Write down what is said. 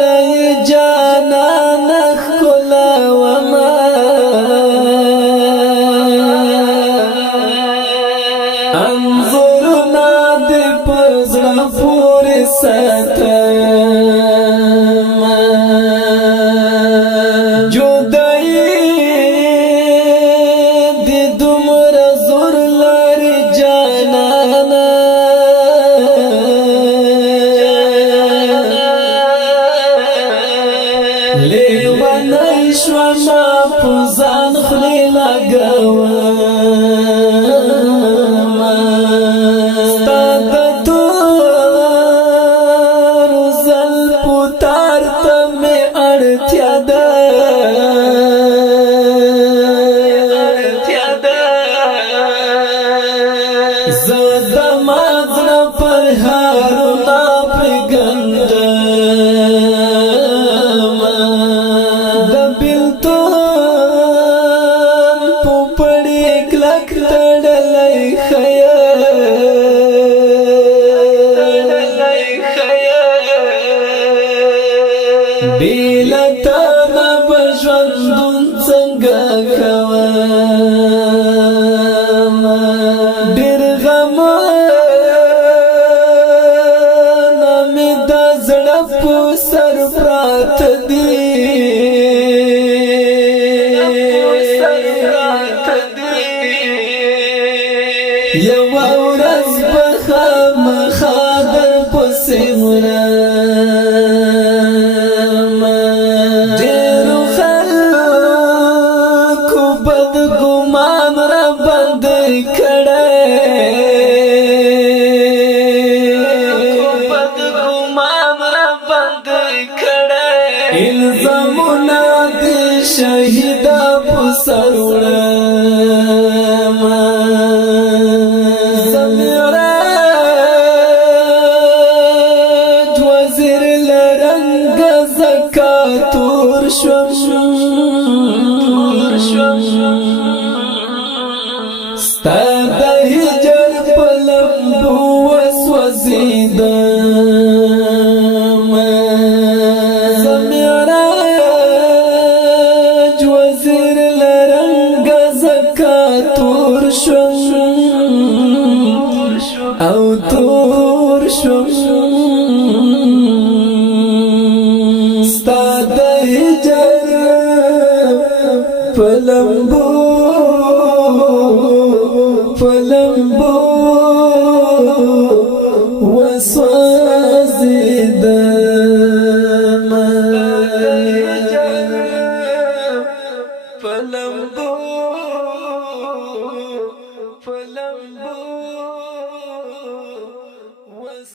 ای جانان ښکلا وما انظرنا دې پر زړه پورې ساتم جدایي دې دومره زور لري جانانه لیوانی شوما پوزان خلی لگوم ستا د تور زلپو تار ته مې اړتیا ده زه د ما زړه پر هارونه پرېږدم د بېلتون په پړي کلک تړلی بې له تا نه به ژوندون څنګه کوم ډېر غمونه مې د زړه په سر پراته دي یوه ورځ به خامخا درپسې مرم ډېرو خلکو بد ګمان راباندې کړی الزامونه د شهیده په سر وړم زمیرج وزیر له رنګه زکا تور شوم ستا د هجر په لمبو وسوځېدم زمیرج وزیر له رنګه زکا تور شوم او تور شوم ستا د هجر په لمبو وسوځېدم په لمبو